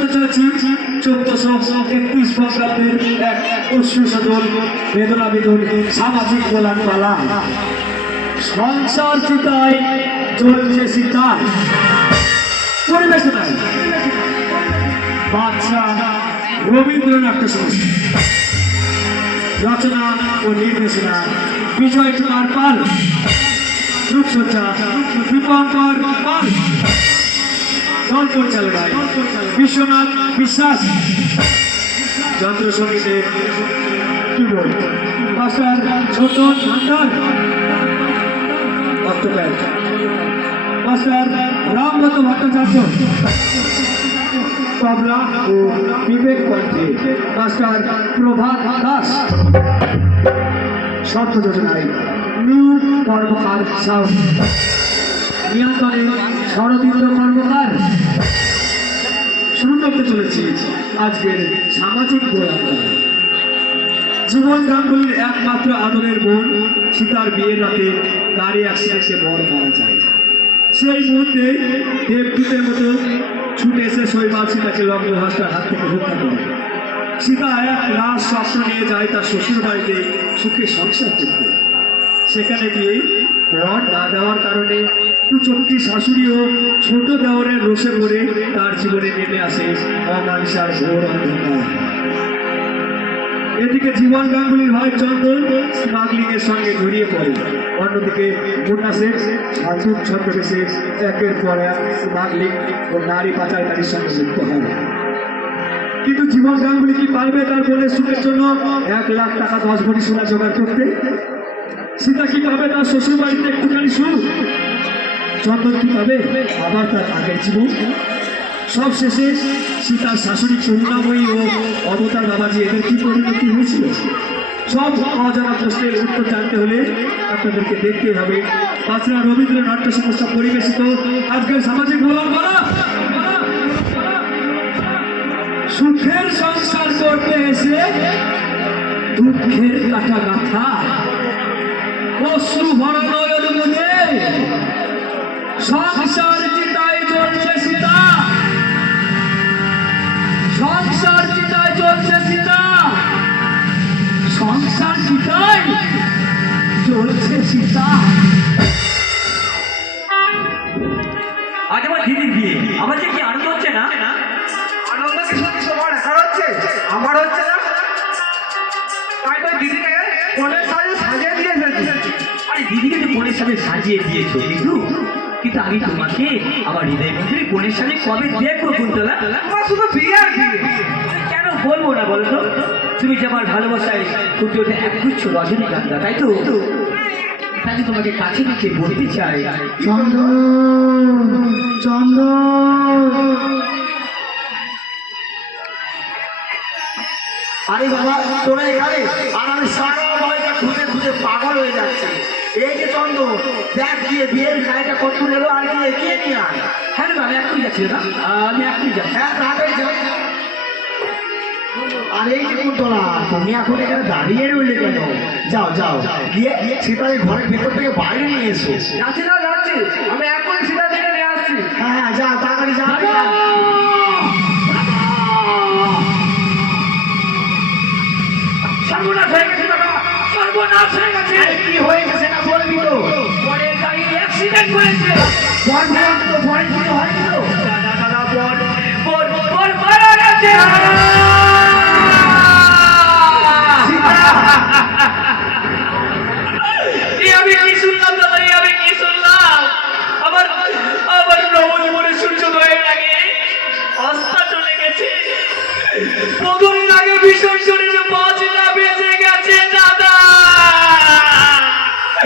করতে চলেছি চোদ্দশো একত্রিশ বঙ্গাব্দের এক অশ্রু সদল বেদনা সামাজিক গোলান পালা সংসার চিতায় চলছে সীতায় পরিবেশনায় বাচ্চা রবীন্দ্রনাথ রচনা ও নির্দেশনা বিজয় কুমার পাল রূপসজ্জা দীপঙ্কর পাল দল পরিচালনায় বিশ্বনাথ বিশ্বাস, যন্ত্র সঙ্গীতে master Chhoton Bhandar octopad master Ramgato Bhattacharya, তবলা ও বিবেক কণ্ঠে মাস্টার প্রভাত দাস। শর্ত যোজনায় নিউ কর্মকার সাউন্ড জীবন গাঙ্গুলির একমাত্র আদরের বোন সীতার বিয়ের রাতে গাড়ি অ্যাক্সিডেন্টে বর মারা যায়। সেই মুহূর্তে দেবদূতের মতো ছুটে এসে শৈবাল সীতাকে লগ্ন হাসটার হাত থেকে রক্ষা করে। সীতা এক লাশ স্বপ্ন নিয়ে যায় তার শ্বশুর বাড়িতে সুখে সংসার করতে। সেখানে গিয়ে বর না দেওয়ার কারণে চোখটি শাশুড়ি ও ছোট দেওয়ারের রোষে পড়ে তার জীবনে নেমে আসে অমানুষার ঘোর অন্ধকার। এদিকে জীবন গাঙ্গুলির ভাই চন্দন স্মাগলিং এর সঙ্গে জড়িয়ে পড়ে। অন্যদিকে মুন্না শেখ সাধুক ছদ্মবেশে একের পর এক স্মাগলিং ও নারী পাচারকারীর সঙ্গে যুক্ত হয়। কিন্তু জীবন গাঙ্গুলি কি পারবে তার বোনের সুখের জন্য এক লাখ টাকা দশ ভরি সোনা জোগাড় করতে? সীতা কি পাবে তার শ্বশুর বাড়িতে একটুখানি সুখ? কি পাবে আবার তার আগের জীবন? সব শেষে সীতার শাশুড়ি করুণাময়ী ও অবতার বাবাজি এদের কি পরিণতি হয়েছিল? সব অজানা প্রশ্নের উত্তর জানতে হলে আপনাদেরকে দেখতে হবে। বাঁচরা রবীন্দ্র নাট্য সমস্যা পরিবেশিত। আজকের সামাজিক বলন বলা সুখের সংসার করতে এসে দুঃখের কাটা গাথা। অশ্রু ভরা নয়ন মুদে সংসার চিতায় জ্বলছে সীতা। সংসার চিতায় জ্বলছে সীতা। সংসার চিতায় জ্বলছে সীতা। আজ আমার দিদির বিয়ে। আমার যে কি আনন্দ হচ্ছে না? আনন্দ কি সত্যি সবার একার হচ্ছে? আমার হচ্ছে না। তাই তো দিদিকে কোনের সাজে সাজিয়ে দিয়ে এসেছি আরে দিদিকে তো সাথে সাজিয়ে দিয়েছ কিন্তু কিন্তু আমি তোমাকে আমার হৃদয় মন্দিরে বোনের সাথে কবে দেখব কুন্তলা? তোমার শুধু বিয়ে আর কেন বলব না বলো তো? তুমি যে আমার ভালোবাসায় ফুটে ওঠে একগুচ্ছ রজনীগন্ধা তাই তো? তাই তোমাকে কাছে রেখে বলতে চাই। চন্দন চন্দন আরে বাবা তোরা এখানে আর আমি সারা বাড়িটা খুঁজে খুঁজে পাগল হয়ে যাচ্ছি এই যে চন্দ্র দেখ গিয়ে বিয়ের গাড়িটা কত নেলো আর কি এগিয়ে নিয়ে আয়। হ্যাঁ দাদা আমি এখনই যাচ্ছি দাদা আমি এখনই যাচ্ছি। হ্যাঁ তাড়াতাড়ি যাও আর এই যে কুন্তলা তুমি এখন এখানে দাঁড়িয়ে রইলে কেন? যাও যাও। গিয়ে সীতাকে ঘরের ভেতর থেকে বাইরে নিয়ে এসো। যাচ্ছি না যাচ্ছি। আমি এখনই সীতা থেকে নিয়ে আসছি। হ্যাঁ হ্যাঁ যাও তাড়াতাড়ি যাও সর্বনাশ হয়ে গেছে সর্বনাশ হয়ে গেছে। কি হয়ে গেছে? পরের গাড়ি আমি কি শুনলাম দাদা আমি কি শুনলাম? আবার আবার নবজীবনের সূর্যোদয়ের আগে চলে গেছে। আগে বিসর্জনের পাঁচ না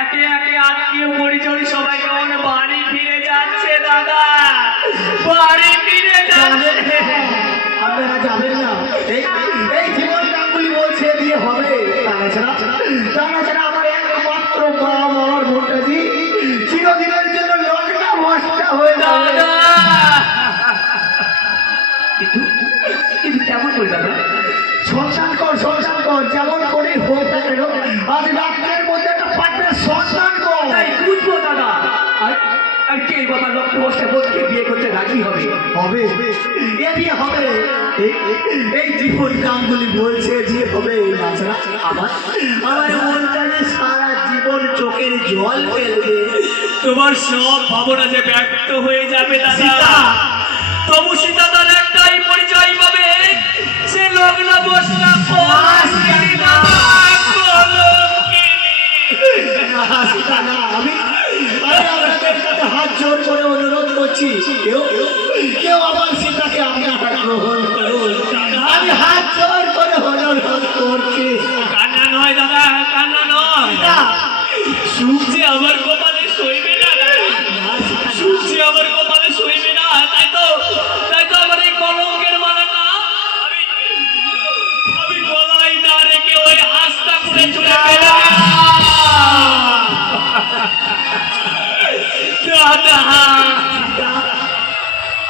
একে একে আত্মীয় পরিজন সবাই কেমন বাড়ি ফিরে যাচ্ছে দাদা। বাড়ি ফিরে যাচ্ছে। আপনারা যাবেন না। এই এই জীবন গাঙ্গুলি বলছে দিয়ে হবে। তারা ছাড়া তারা ছাড়া আমার একমাত্র মা মরার ভোটাজি চিরদিনের জন্য লটকা মশটা হয়ে দাদা। কিন্তু কিন্তু কেমন করে দাদা? সন্তান কর সন্তান কর যেমন করে হোক না কেন আজ আর কে বাবা লক্ষ্য বসে বোধকে বিয়ে করতে রাজি হবে। হবে। এ বিয়ে হবে। এই- এই জীবন গাঙ্গুলি বলছে যে হবে তাছাড়া আমার। আমার মনটা যে সারা জীবন চোখের জল ফেলবে। তোমার সব ভাবনা যে ব্যক্ত হয়ে যাবে দাদা। তবু সীতা তার একটাই পরিচয় পাবে। সে লগ্ন বসনা আমি হাত জোর করে অনুরোধ করছি কেউ কেউ আমার সীতাকে আপনারা গ্রহণ করুন। আমি হাত জোর করে অনুরোধ করছি। কান্না নয় দাদা কান্না নয়। সুখ যে আমার কপালে সইবে না সুখ যে আমার কপালে সইবে না তাই তো তাই তো আমার এই কলঙ্কের মালাটা আমি আমি গলায় না রেখে ওই আস্থা করে চলে গেলাম।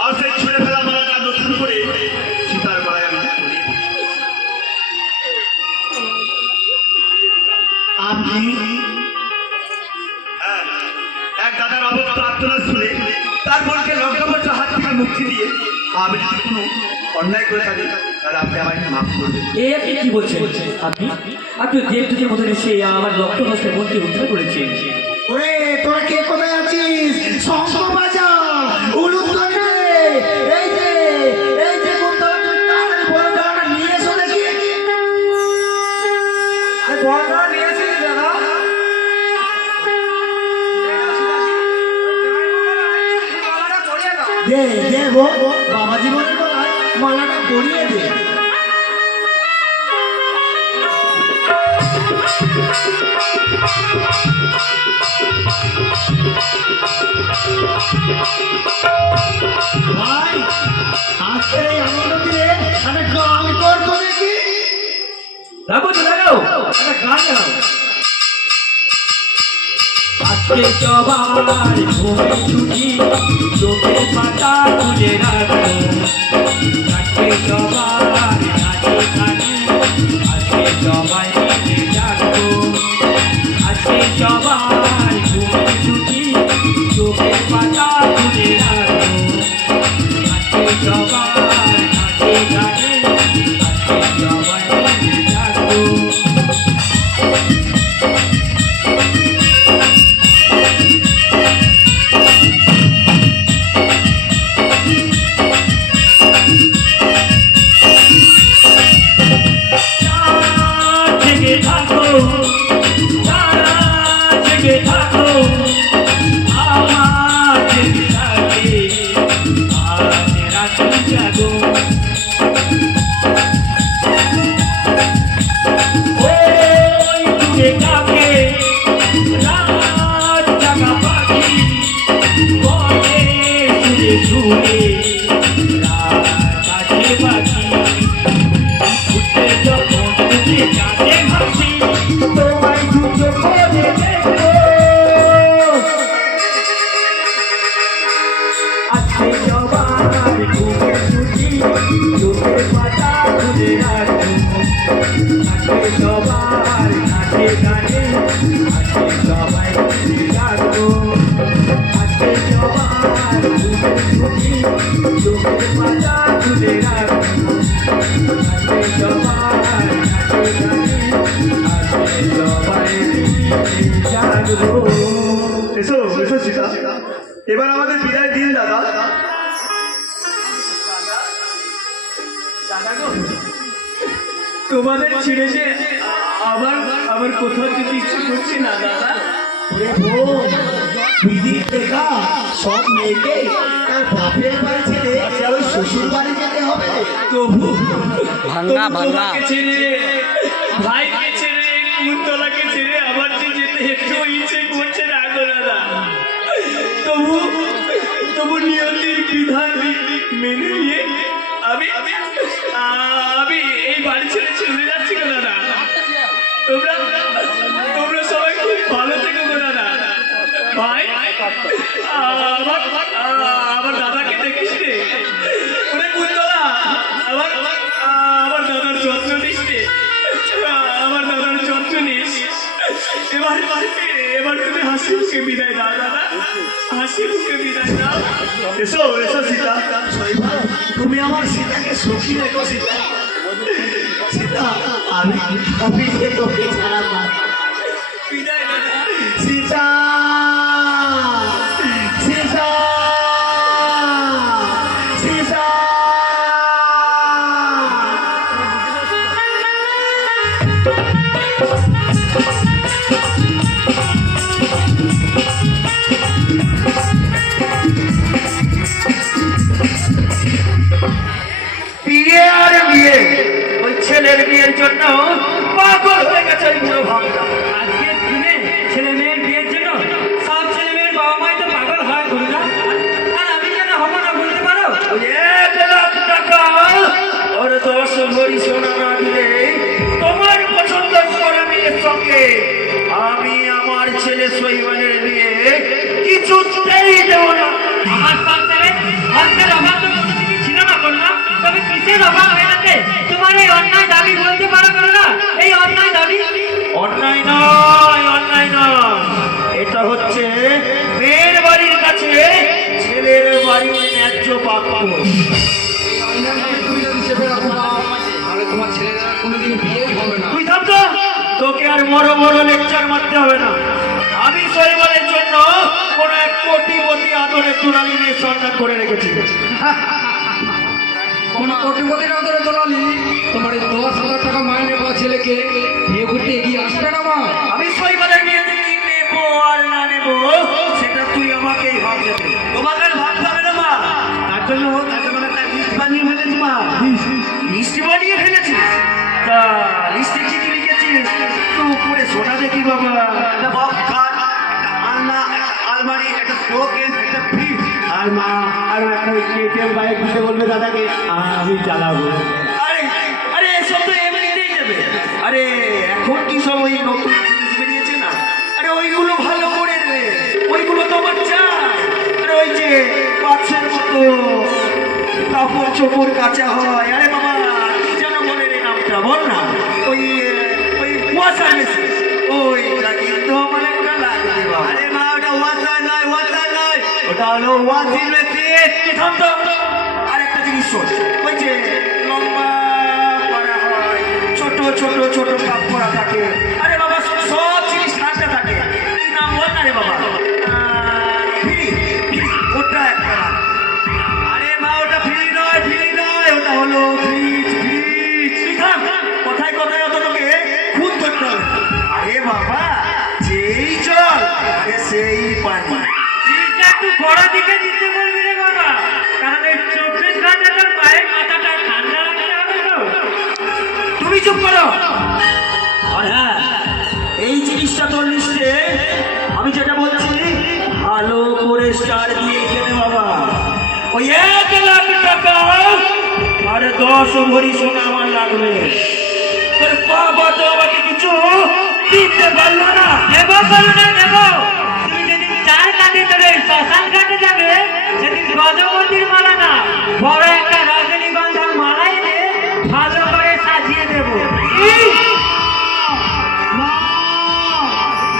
আর সেই ছুঁড়ে ফেলা মালাটা নতুন করে সীতার গলায় আমি পরিয়ে আপনি হ্যাঁ, এক দাদার অবস্থা প্রার্থনা শুনে তার বোনকে লঙ্কাবর্ষ হাত থেকে মুক্তি দিয়ে আমি যদি কোনো অন্যায় করে থাকি তাহলে আপনি আমাকে মাফ করবেন এই আপনি কি বলছেন? আপনি? আপনি দেবদূতের মতন এসে আমার লক্ষ্য হস্তে মনকে উদ্ধার করেছেন। দে বাবা জীবনের গলায় মালাটা পরিয়ে দে। ভাই গান করতো দেখি রাখো লাগাও গান গাও। আজকে সবার ঘুমে ছুটি চোখের পাতা তুলে রাখো। আজকে সবার নাচে গানে আজকে মিলে যাব আজকে সবার ঘুমে ছুটি চোখের পাতা তুলে রাখো আজকে সবার এসো এসো সীতা। এবার আমাদের বিদায় দিন দাদা। তোমাদের ছেড়ে যে আবার আবার কোথাও যেতে ইচ্ছে করছে না দাদা? দেখা সব মেয়েকে তার বাপের বাড়ি ছেড়ে ওই শ্বশুর বাড়ি যেতে হবে। তবু ভাঙ্গা, ভাঙ্গা। ছেড়ে ভাইকে ছেড়ে কুন্তলাকে যেতে একটু ইচ্ছে করছে না গো দাদা। তবু তবু নিয়তির বিধান মেনে নিয়ে আমি আমি এই বাড়ি ছেড়ে চলে যাচ্ছি গো দাদা। তোমরা তোমরা সবাই খুব ভালো থেকো গো দাদা। ভাই আমার আমার দাদাকে দেখিস এবার এবার তুমি হাসি মুখে বিদায় দাও দাদা। হাসি মুখে বিদায় দাও। এসো এসো সীতা। তুমি আমার সীতাকে সুখী রেখো সীতা। সীতা আমি আমি যে তোকে ছাড়া বিদায় দাদা। সীতা। সীতা সীতা। আজকের দিনে ছেলে মেয়ের বিয়ের জন্য সব ছেলে মেয়ের বাবা মাই তো পাগল হয় করি আর আমি কেন হব না বলতে পারো? এক লাখ টাকা ওর দশ ভরি সোনা না দিলে। তোমার পছন্দ করা মেয়ের সঙ্গে আমি আমার ছেলে সৈবানের বিয়ে কিছুতেই দেবো না। আমার সংসারে অর্থের অভাব তো ছিল না কন্যা তবে কিসের অভাব মেটাতে তোমার এই অন্যায় দাবি বলতে পারো না এই অন্যায় দাবি অন্যায় নয় অন্যায় নয়। এটা হচ্ছে মেয়ের বাড়ির কাছে ছেলের বাড়ির ন্যায্য প্রাপ্য। তুই থাম তো। তোকে আর বড় বড় লেকচার মারতে হবে না। আমি শৈবালের জন্য কোন এক কোটিপতি আদরের দুলালি নিয়ে সন্ধান করে রেখেছি। কোন কোটিপতির আদরে দলালি। তোমার দশ হাজার টাকা মাইনে পাওয়া ছেলেকে বিয়ে এগিয়ে আসবে না মা। আমি নিয়ে কি নেব আর না সেটা তুই আমাকেই ভাবতে তোমাকে ভাবতে আর মা, আর একটা ওই কেটিএম বাইক দিতে বলবে দাদাকে আমি চালাবো। আরে আরে এসব তো এমনিতেই দেবে। আরে, এখন কি সব ওই নতুন জিনিস বেরিয়েছে না? আরে, ওইগুলো ভালো করে দেবে ওইগুলো তো আমার চাই। আরে, ওই যে বাচ্চার মতো কাপড় চোপড় কাঁচা হয়। আরে বাবা, কি যেন বলে রে নামটা, বল না। ওই ওই ওয়াশার মেশিন ওইটা কিন্তু আমার একটা লাগবে। আরে মা, ওটা ওয়াটার নয় ওয়াটার নয় ওটা হলো ওয়াশিং মেশিন থাম তো আরেকটা জিনিস শোন ওই যে লম্বা করা হয় ছোট ছোট ছোট কাপ করা থাকে। আরে বাবা সব জিনিস ঠান্ডা থাকে। কি নাম বল না রে বাবা? ফ্রি, ওটা একটা আরে মা ওটা ফ্রি নয় ফ্রি নয় ওটা হলো ফ্রিজ ফ্রিজ থাম, কথায় কথায় অত খুন করতে হবে। আরে বাবা যেই জল আরে সেই পানি একটু চব্বিশ ঘণ্টা তোর মাথাটা তুমি চুপ করো। আর হ্যাঁ এই জিনিসটা তোর লিস্টে আমি যেটা বলছি ভালো করে স্টার দিয়ে খেলে বাবা। ওই এক লাখ টাকা আরে দশ ভরি সোনা আমার লাগবে। তোর বাবা তো আমাকে কিছু দিতে পারল না। দেবো পারল না দেবো গজপতির মালা না বড় একটা রজনীগন্ধার মালা এনে ভালো করে সাজিয়ে দেবো।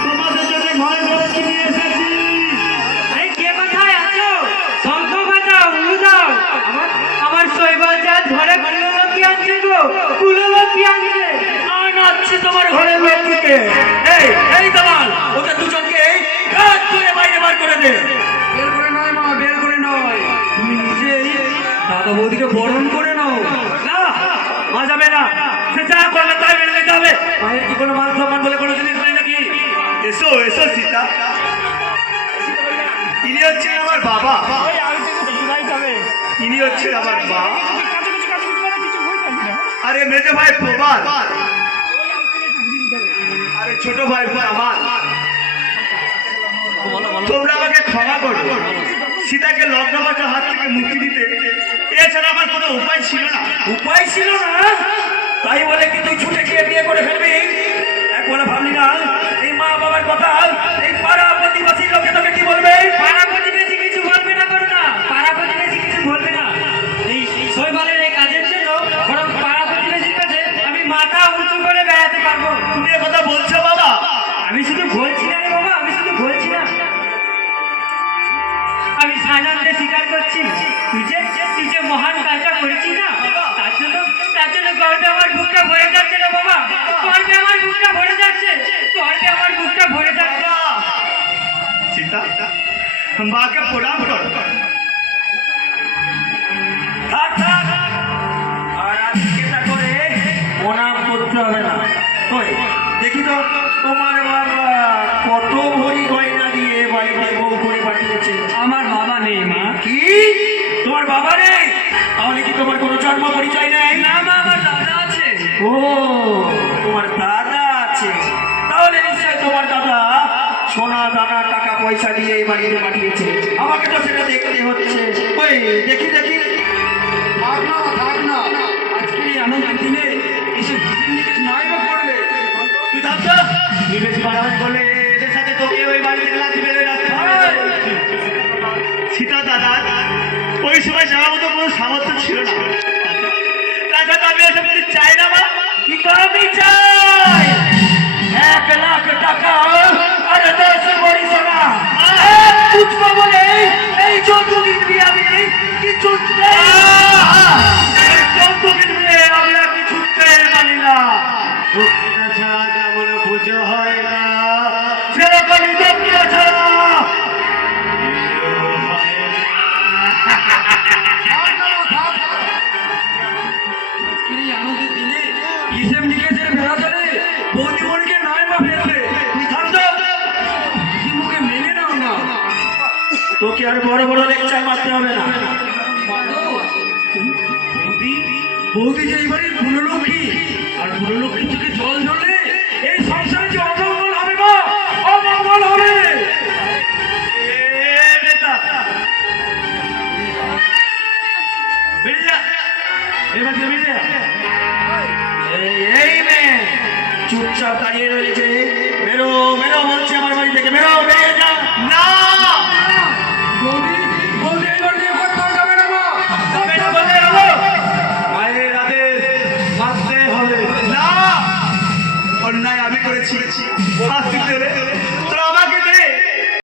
তোমাদের জন্য ঘরে ঘরে কিনে এসেছি আরে কে কোথায় আছো শঙ্খ বাজাও উলু দাও আমার আমার শৈবাল যা ঘরে কুলোলকি আনছে গো। কুলোলকি আনছে। আনাচ্ছি তোমার ঘরের লোকটিকে বাবা। ইনি হচ্ছেন আমার মা। আরে মেজো ভাই প্রবাল। আরে ছোট ভাই আমার। তোমরা আমাকে ক্ষমা করো। সীতাকে লগ্নবাসা হাত থেকে মুক্তি দিতে। এছাড়া আমার কোনো উপায় ছিল না। উপায় ছিল না? তাই বলে কি তুই ছুটে গিয়ে বিয়ে করে ফেলবি। একবার ভাবলি না এই মা বাবার কথা এই পাড়া তুমি কথা বলছো বাবা? আমি শুধু বলছি না রে বাবা আমি শুধু বলছি না। আমি সাধারণত স্বীকার করছি। তুই যে তুই যে মহান কাজটা করেছিস না তার জন্য তার জন্য গর্বে আমার বুকটা ভরে যাচ্ছে বাবা। গর্বে আমার বুকটা ভরে যাচ্ছে। গর্বে আমার বুকটা ভরে যাচ্ছে। সীতা মাকে প্রণাম করো। থাক, থাক। আর আজকে তোমার বাবা নেই? তাহলে কি তোমার কোনো জন্ম পরিচয় নেই? না মা আমার দাদা আছে। ও তোমার দাদা আছে। তাহলে নিশ্চয় তোমার দাদা সোনা দানা টাকা পয়সা দিয়ে এই বাড়িতে পাঠিয়েছে। আমাকে তো সেটা দেখতে হচ্ছে। ওই দেখি দেখি। থাক না থাক না। আজকে আনন্দের দিনে এসব নয় বা করবে। তুই থাকতো তুমি বেশি ওই সময় যাওয়ার মতো কোনো সামর্থ্য ছিল না। তাছাড়া আমি ওসব কিছু চাই না, মা। কি করবি চাই? এক লাখ টাকা, আর দশ বড়ি সোনা এক বলে এই যৌতুক দিবি আমি কিছু যৌতুকের মেয়ে আমি আর কিছুতেই মানি না। দক্ষিণা ছাড়া যেমন পুজো হয় না। সেরকমই দক্ষিণা ছাড়া তোকে আর বড় বড় লেকচার মারতে হবে না। বৌদি যে এইবারে পুরলক্ষ্মী আর পুরলক্ষ্মী থেকে জল ঝরলে এই সংসারে যে অমঙ্গল হবে না অমঙ্গল হবে। এবার চুপচাপ দাঁড়িয়ে রয়েছে। বেরো বেরো বলছে আমার বাড়ি থেকে। বেরো বেরিয়ে যা। না।